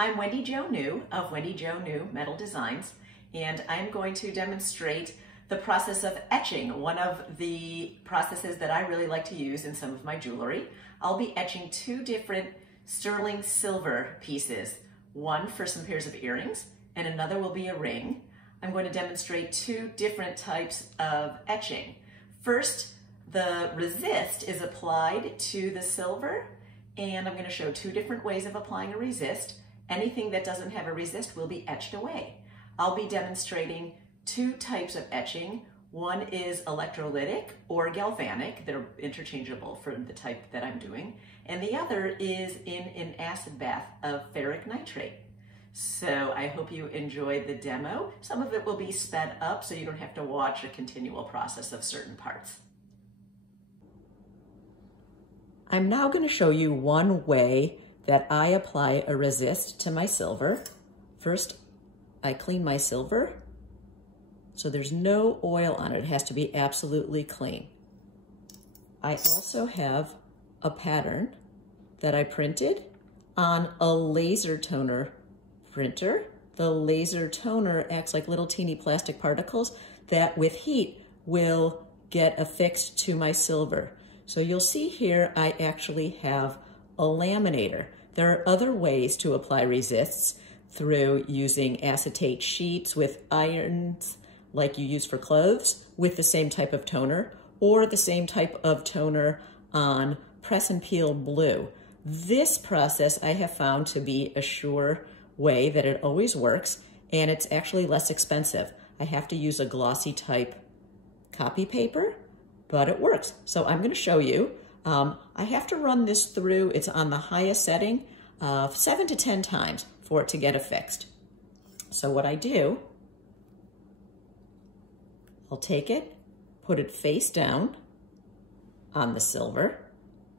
I'm Wendy Jo New of Wendy Jo New Metal Designs, and I'm going to demonstrate the process of etching, one of the processes that I really like to use in some of my jewelry. I'll be etching two different sterling silver pieces, one for some pairs of earrings and another will be a ring. I'm going to demonstrate two different types of etching. First, the resist is applied to the silver, and I'm going to show two different ways of applying a resist. Anything that doesn't have a resist will be etched away. I'll be demonstrating two types of etching. One is electrolytic or galvanic. They're interchangeable for the type that I'm doing. And the other is in an acid bath of ferric nitrate. So I hope you enjoy the demo. Some of it will be sped up so you don't have to watch a continual process of certain parts. I'm now going to show you one way that I apply a resist to my silver. First, I clean my silver, so there's no oil on it. It has to be absolutely clean. I also have a pattern that I printed on a laser toner printer. The laser toner acts like little teeny plastic particles that with heat will get affixed to my silver. So you'll see here I actually have a laminator. There are other ways to apply resists through using acetate sheets with irons like you use for clothes with the same type of toner, or the same type of toner on press and peel blue. This process I have found to be a sure way that it always works, and it's actually less expensive. I have to use a glossy type copy paper, but it works. So I'm going to show you. I have to run this through, it's on the highest setting, 7 to 10 times for it to get affixed. So what I do, I'll take it, put it face down on the silver.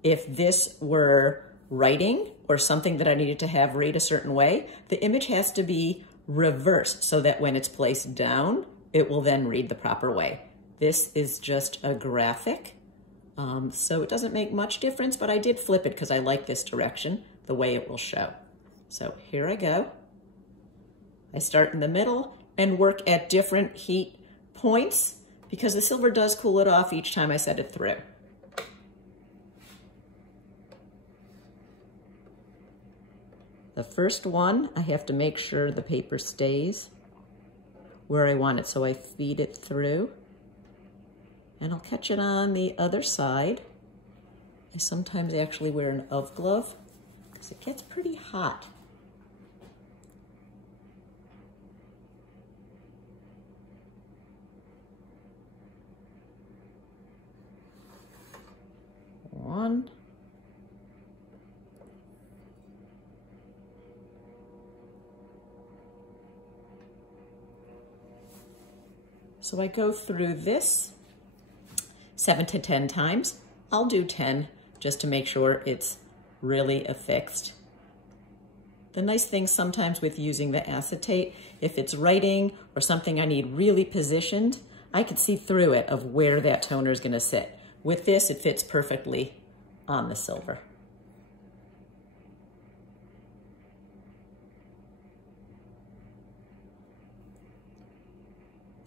If this were writing or something that I needed to have read a certain way, the image has to be reversed so that when it's placed down, it will then read the proper way. This is just a graphic. So it doesn't make much difference, but I did flip it because I like this direction, the way it will show. So here I go. I start in the middle and work at different heat points because the silver does cool it off each time I set it through. The first one, I have to make sure the paper stays where I want it, so I feed it through. And I'll catch it on the other side. I sometimes actually wear an UV glove because it gets pretty hot. One. So I go through this 7 to 10 times. I'll do 10 just to make sure it's really affixed. The nice thing sometimes with using the acetate, if it's writing or something I need really positioned, I can see through it of where that toner is going to sit. With this, it fits perfectly on the silver.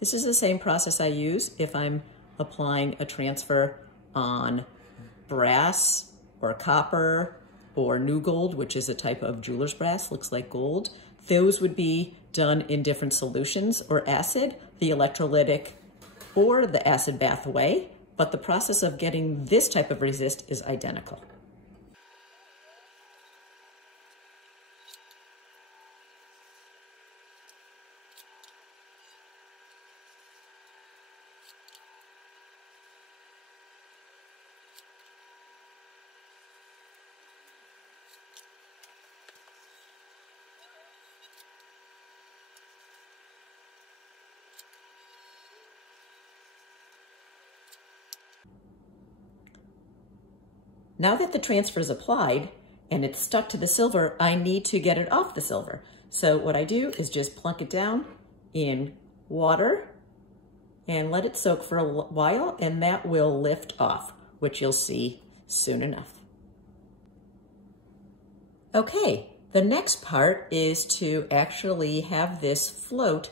This is the same process I use if I'm applying a transfer on brass or copper or new gold, which is a type of jeweler's brass, looks like gold. Those would be done in different solutions or acid, the electrolytic or the acid bath way, but the process of getting this type of resist is identical. Now that the transfer is applied and it's stuck to the silver, I need to get it off the silver. So what I do is just plunk it down in water and let it soak for a while, and that will lift off, which you'll see soon enough. Okay, The next part is to actually have this float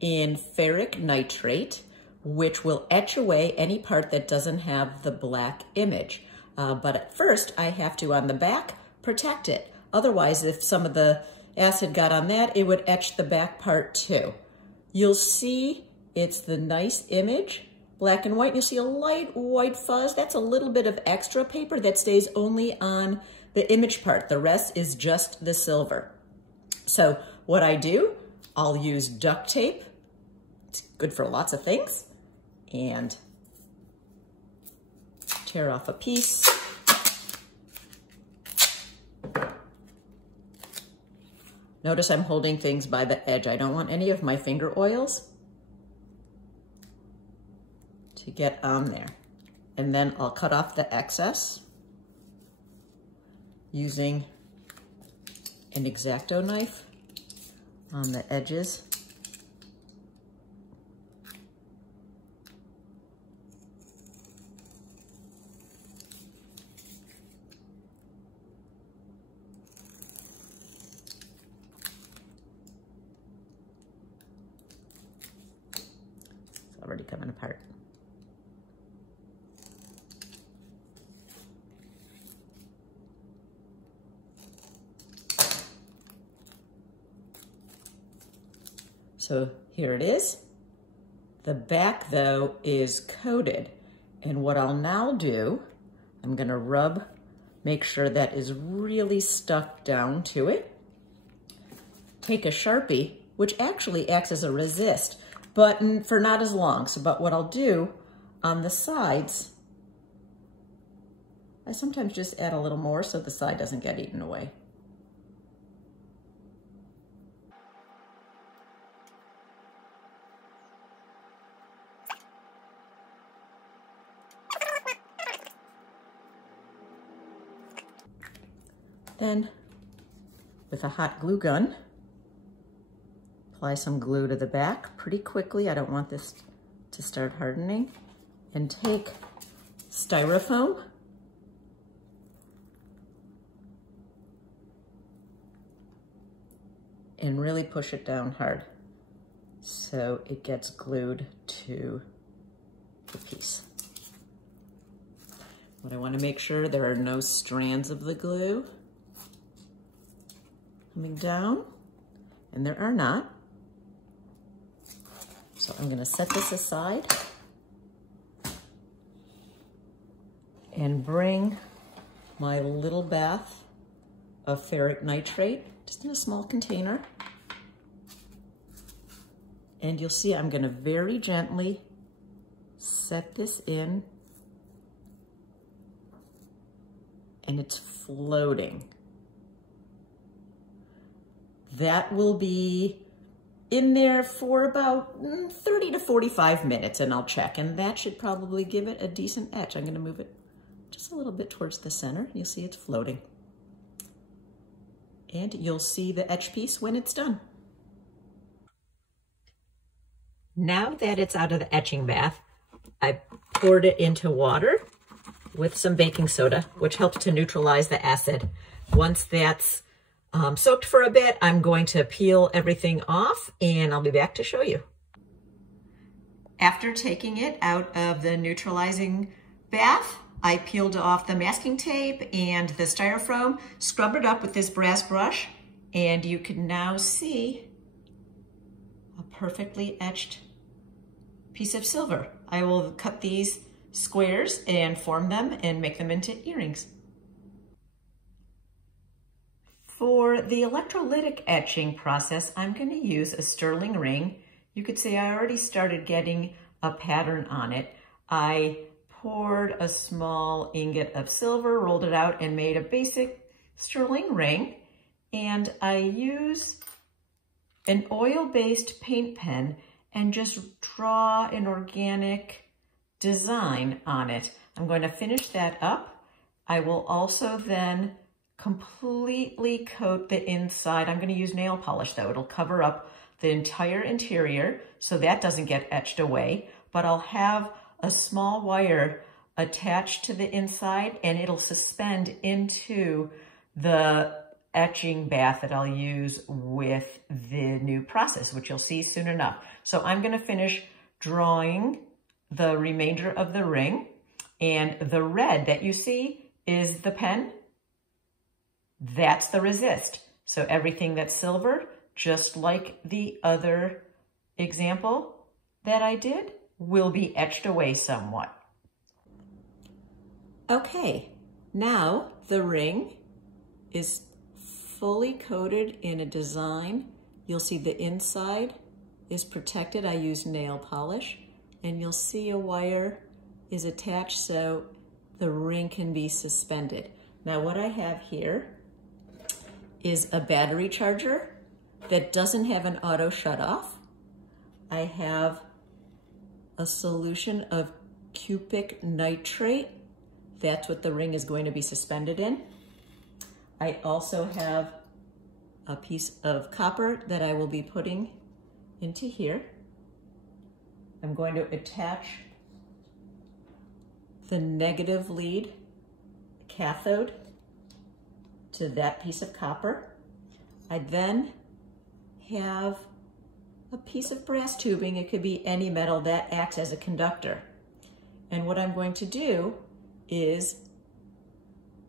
in ferric nitrate, which will etch away any part that doesn't have the black image. But at first I have to, on the back, protect it. Otherwise, if some of the acid got on that, it would etch the back part too. You'll see it's the nice image, black and white. You'll see a light white fuzz. That's a little bit of extra paper that stays only on the image part. The rest is just the silver. So what I do, I'll use duct tape. It's good for lots of things. And tear off a piece. Notice I'm holding things by the edge. I don't want any of my finger oils to get on there. And then I'll cut off the excess using an X-Acto knife on the edges. It's already coming apart. So here it is. The back, though, is coated. And what I'll now do, I'm gonna rub, make sure that is really stuck down to it. Take a Sharpie, which actually acts as a resist, but for not as long. But what I'll do on the sides, I sometimes just add a little more so the side doesn't get eaten away. Then, with a hot glue gun, apply some glue to the back pretty quickly. I don't want this to start hardening. And take styrofoam and really push it down hard so it gets glued to the piece. But I want to make sure there are no strands of the glue coming down, and there are not. So I'm gonna set this aside and bring my little bath of ferric nitrate, just in a small container. And you'll see I'm gonna very gently set this in, and it's floating. That will be in there for about 30 to 45 minutes, and I'll check, and that should probably give it a decent etch. I'm gonna move it just a little bit towards the center. You'll see it's floating. And you'll see the etch piece when it's done. Now that it's out of the etching bath, I poured it into water with some baking soda, which helps to neutralize the acid. Once that's soaked for a bit, I'm going to peel everything off, and I'll be back to show you. After taking it out of the neutralizing bath, I peeled off the masking tape and the styrofoam, scrubbed it up with this brass brush, and you can now see a perfectly etched piece of silver. I will cut these squares and form them and make them into earrings. For the electrolytic etching process, I'm going to use a sterling ring. You could say I already started getting a pattern on it. I poured a small ingot of silver, rolled it out, and made a basic sterling ring. And I use an oil-based paint pen and just draw an organic design on it. I'm going to finish that up. I will also then completely coat the inside. I'm going to use nail polish though. It'll cover up the entire interior so that doesn't get etched away, but I'll have a small wire attached to the inside and it'll suspend into the etching bath that I'll use with the new process, which you'll see soon enough. So I'm gonna finish drawing the remainder of the ring, and the red that you see is the pen. That's the resist. So everything that's silver, just like the other example that I did, will be etched away somewhat. Okay, now the ring is fully coated in a design. You'll see the inside is protected. I use nail polish, and you'll see a wire is attached so the ring can be suspended. Now what I have here is a battery charger that doesn't have an auto shut off. I have a solution of cupric nitrate. That's what the ring is going to be suspended in. I also have a piece of copper that I will be putting into here. I'm going to attach the negative lead cathode to that piece of copper. I then have a piece of brass tubing. It could be any metal that acts as a conductor. And what I'm going to do is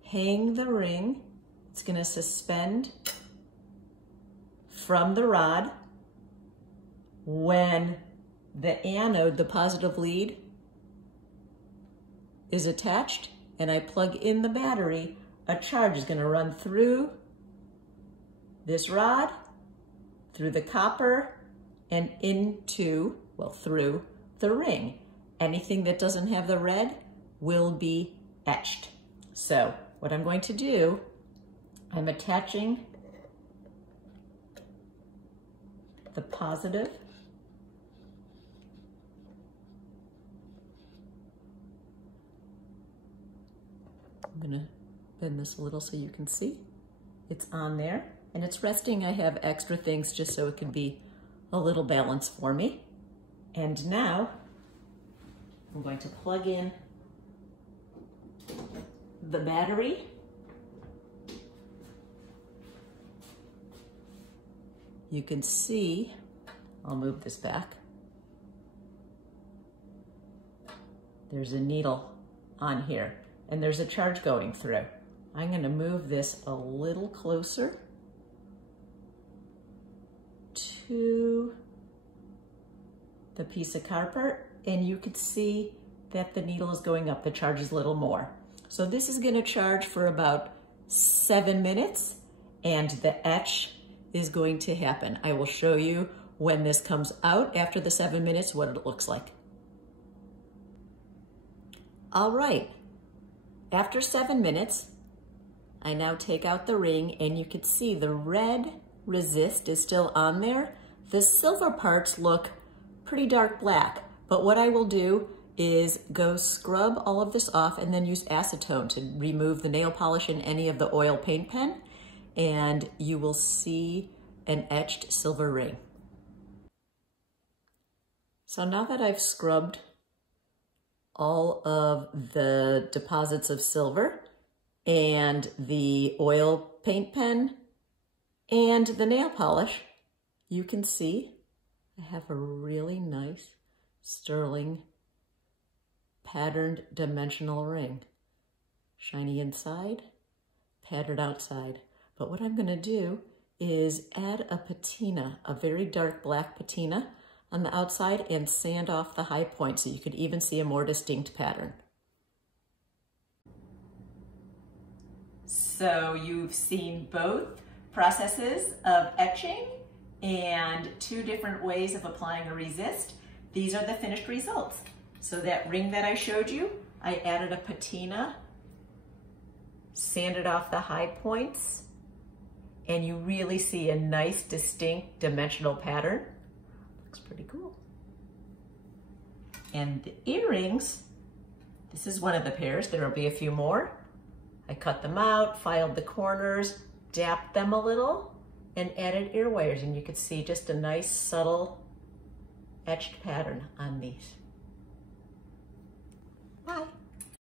hang the ring. It's going to suspend from the rod. When the anode, the positive lead, is attached and I plug in the battery, a charge is going to run through this rod, through the copper, and into, well, through the ring. Anything that doesn't have the red will be etched. So what I'm going to do, I'm attaching the positive I'm gonna bend this a little so you can see. It's on there and it's resting. I have extra things just so it can be a little balance for me. And now I'm going to plug in the battery. You can see, I'll move this back. There's a needle on here and there's a charge going through. I'm going to move this a little closer to the piece of copper, and you can see that the needle is going up. The charge is a little more. So this is going to charge for about 7 minutes, and the etch is going to happen. I will show you when this comes out after the 7 minutes what it looks like. All right, after 7 minutes, I now take out the ring and you can see the red resist is still on there. The silver parts look pretty dark black, but what I will do is go scrub all of this off and then use acetone to remove the nail polish and any of the oil paint pen, and you will see an etched silver ring. So now that I've scrubbed all of the deposits of silver and the oil paint pen and the nail polish, you can see I have a really nice sterling patterned dimensional ring. Shiny inside, patterned outside. But what I'm gonna do is add a patina, a very dark black patina on the outside, and sand off the high point so you could even see a more distinct pattern. So you've seen both processes of etching and 2 different ways of applying a resist. These are the finished results. So that ring that I showed you, I added a patina, sanded off the high points, and you really see a nice distinct dimensional pattern. Looks pretty cool. And the earrings, this is one of the pairs. There will be a few more. I cut them out, filed the corners, dapped them a little, and added ear wires. And you can see just a nice subtle etched pattern on these. Bye.